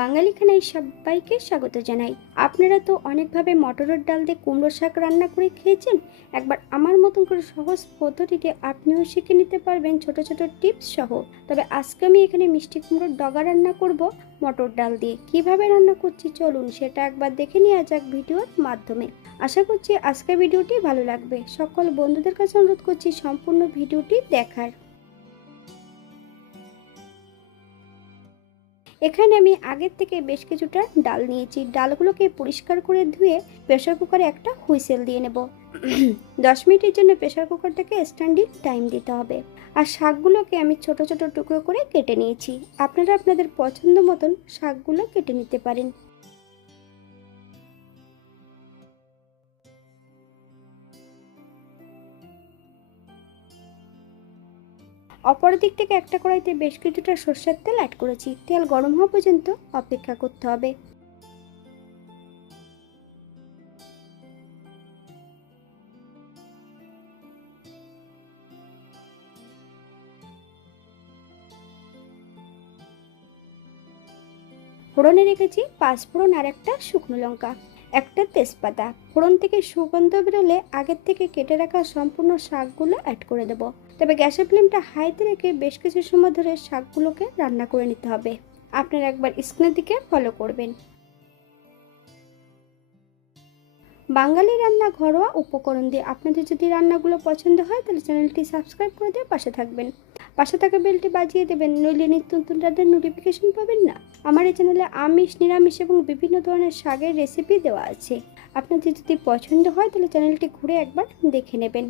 বাঙালি খানায় সবাইকে স্বাগত জানাই। আপনারা তো অনেকভাবে মটরের ডাল দিয়ে কুমড়ো শাক রান্না করে খেয়েছেন। একবার আমার মতন করে সহজ পদ্ধতিতে আপনিও শিখে নিতে পারবেন ছোট ছোট টিপস সহ। তবে আজকে আমি এখানে মিষ্টি কুমড়োর ডগা রান্না করব মটর ডাল দিয়ে। কিভাবে রান্না করছি চলুন সেটা একবার দেখে নেওয়া যাক ভিডিওর মাধ্যমে। আশা করছি আজকের ভিডিওটি ভালো লাগবে। সকল বন্ধুদের কাছে অনুরোধ করছি সম্পূর্ণ ভিডিওটি দেখার। এখানে আমি আগের থেকে বেশ কিছুটা ডাল নিয়েছি। ডালগুলোকে পরিষ্কার করে ধুয়ে প্রেসার কুকারে একটা হুইসেল দিয়ে নেব। 10 মিনিটের জন্য প্রেসার কুকারটাকে স্ট্যান্ডিং টাইম দিতে হবে। আর শাকগুলোকে আমি ছোট ছোট টুকরো করে কেটে নিয়েছি। আপনারা আপনাদের পছন্দ মতন শাকগুলো কেটে নিতে পারেন। অপর দিক থেকে একটা কড়াইতে বেশ কিছুটা সর্ষের তেল অ্যাড করেছি। তেল গরম হওয়া পর্যন্ত অপেক্ষা করতে হবে। ফোড়নে রেখেছি 5 ফোড়ন আর একটা শুকনো লঙ্কা, একটা তেজপাতা। ফোড়ন থেকে সুগন্ধ বেরোলে আগের থেকে কেটে রাখা সম্পূর্ণ শাকগুলো অ্যাড করে দেব। তবে গ্যাসের ফ্লেমটা হাইতে রেখে বেশ কিছু সময় ধরে শাকগুলোকে রান্না করে নিতে হবে। আপনারা একবার স্ক্রিনের দিকে ফলো করবেন। বাঙালি রান্না ঘরোয়া উপকরণ দিয়ে আপনাদের যদি রান্নাগুলো পছন্দ হয় তাহলে চ্যানেলটি সাবস্ক্রাইব করে দিয়ে পাশে থাকবেন। পাশে থাকা বেলটি বাজিয়ে দেবেন, নইলে নিত্য নতুন রান্নার নোটিফিকেশন পাবেন না। আমার এই চ্যানেলে আমিষ, নিরামিষ এবং বিভিন্ন ধরনের শাকের রেসিপি দেওয়া আছে। আপনাদের যদি পছন্দ হয় তাহলে চ্যানেলটি ঘুরে একবার দেখে নেবেন।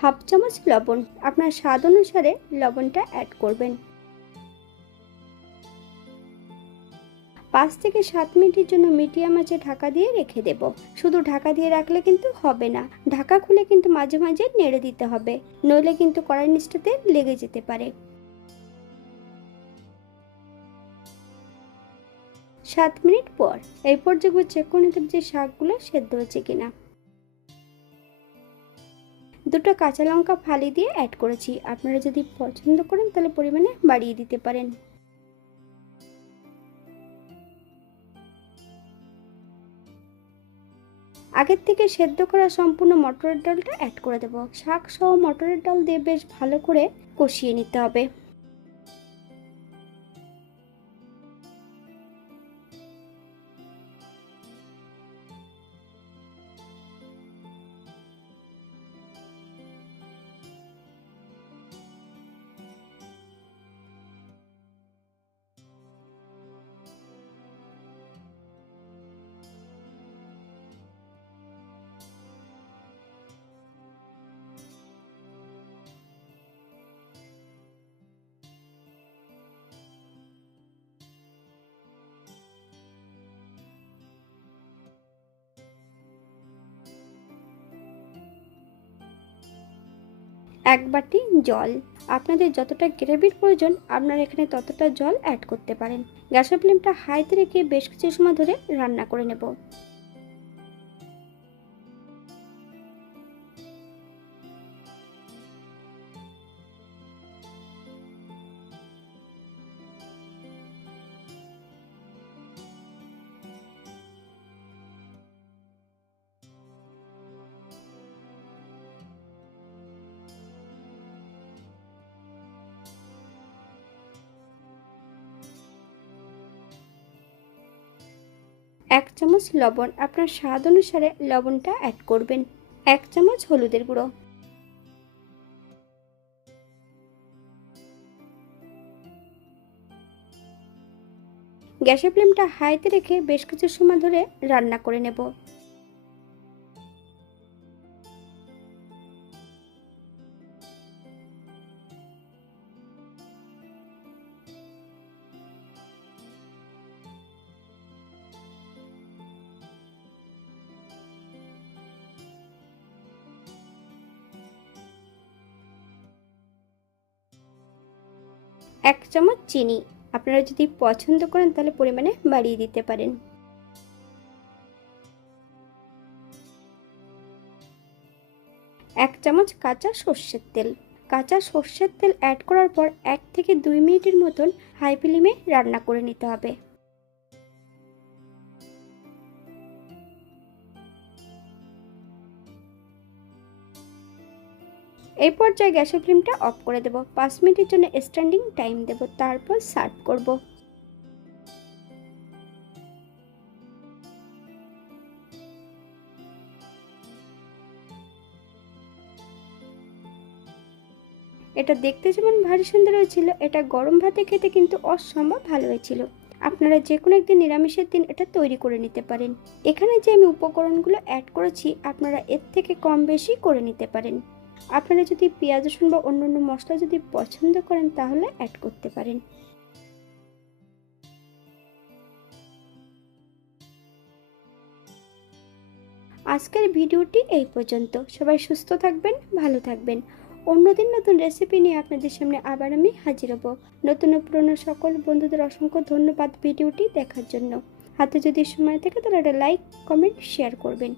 হাফ চামচ লবণ, আপনার স্বাদ অনুসারে লবণটা অ্যাড করবেন। 5 থেকে 7 মিনিটের জন্য মিডিয়াম আঁচে ঢাকা দিয়ে রেখে দেব। শুধু ঢাকা দিয়ে রাখলে কিন্তু হবে না, ঢাকা খুলে কিন্তু মাঝে মাঝে নেড়ে দিতে হবে, নইলে কিন্তু কড়াই নিচটাতে লেগে যেতে পারে। 7 মিনিট পর এই পর্যায়ে চেক করে নিতে হবে যে শাকগুলো সেদ্ধ হয়েছে কিনা। দুটো কাঁচা লঙ্কা ফালি দিয়ে অ্যাড করেছি। আপনারা যদি পছন্দ করেন তাহলে পরিমাণে বাড়িয়ে দিতে পারেন। আগের থেকে সেদ্ধ করা সম্পূর্ণ মটরের ডালটা অ্যাড করে দেব। শাক সহ মটরের ডাল দিয়ে বেশ ভালো করে কষিয়ে নিতে হবে। এক বাটি জল, আপনাদের যতটা গ্রেভির প্রয়োজন আপনারা এখানে ততটা জল অ্যাড করতে পারেন। গ্যাসের ফ্লেমটা হাইতে রেখে বেশ কিছু সময় ধরে রান্না করে নেব। এক চামচ লবণ, আপনার স্বাদ অনুসারে লবণটা অ্যাড করবেন। এক চামচ হলুদের গুঁড়ো। গ্যাসের ফ্লেমটা হাইতে রেখে বেশ কিছু সময় ধরে রান্না করে নেব। এক চামচ চিনি, আপনারা যদি পছন্দ করেন তাহলে পরিমাণে বাড়িয়ে দিতে পারেন। এক চামচ কাঁচা সর্ষের তেল, কাঁচা সর্ষের তেল অ্যাড করার পর 1 থেকে 2 মিনিটের মতন হাই ফ্লেমে রান্না করে নিতে হবে। এই পর্যায়ে গ্যাসের ফ্লেমটা অফ করে দেব। 5 মিনিটের জন্য স্ট্যান্ডিং টাইম দেব, তারপর সার্ভ করব। এটা দেখতে যেমন ভারী সুন্দর হয়েছিল, এটা গরম ভাতে খেতে কিন্তু অসম্ভব ভালো হয়েছিল। আপনারা যে কোনো একদিন নিরামিষের দিন এটা তৈরি করে নিতে পারেন। এখানে যে আমি উপকরণগুলো অ্যাড করেছি আপনারা এর থেকে কম বেশি করে নিতে পারেন। আপনারা যদি পেঁয়াজ রসুন বা অন্যান্য মশলা যদি পছন্দ করেন তাহলে অ্যাড করতে পারেন। আজকের ভিডিওটি এই পর্যন্ত। সবাই সুস্থ থাকবেন, ভালো থাকবেন। অন্যদিন নতুন রেসিপি নিয়ে আপনাদের সামনে আবার আমি হাজির হব। নতুন ও পুরনো সকল বন্ধুদের অসংখ্য ধন্যবাদ ভিডিওটি দেখার জন্য। হাতে যদি সময় থাকে তাহলে একটা লাইক, কমেন্ট, শেয়ার করবেন।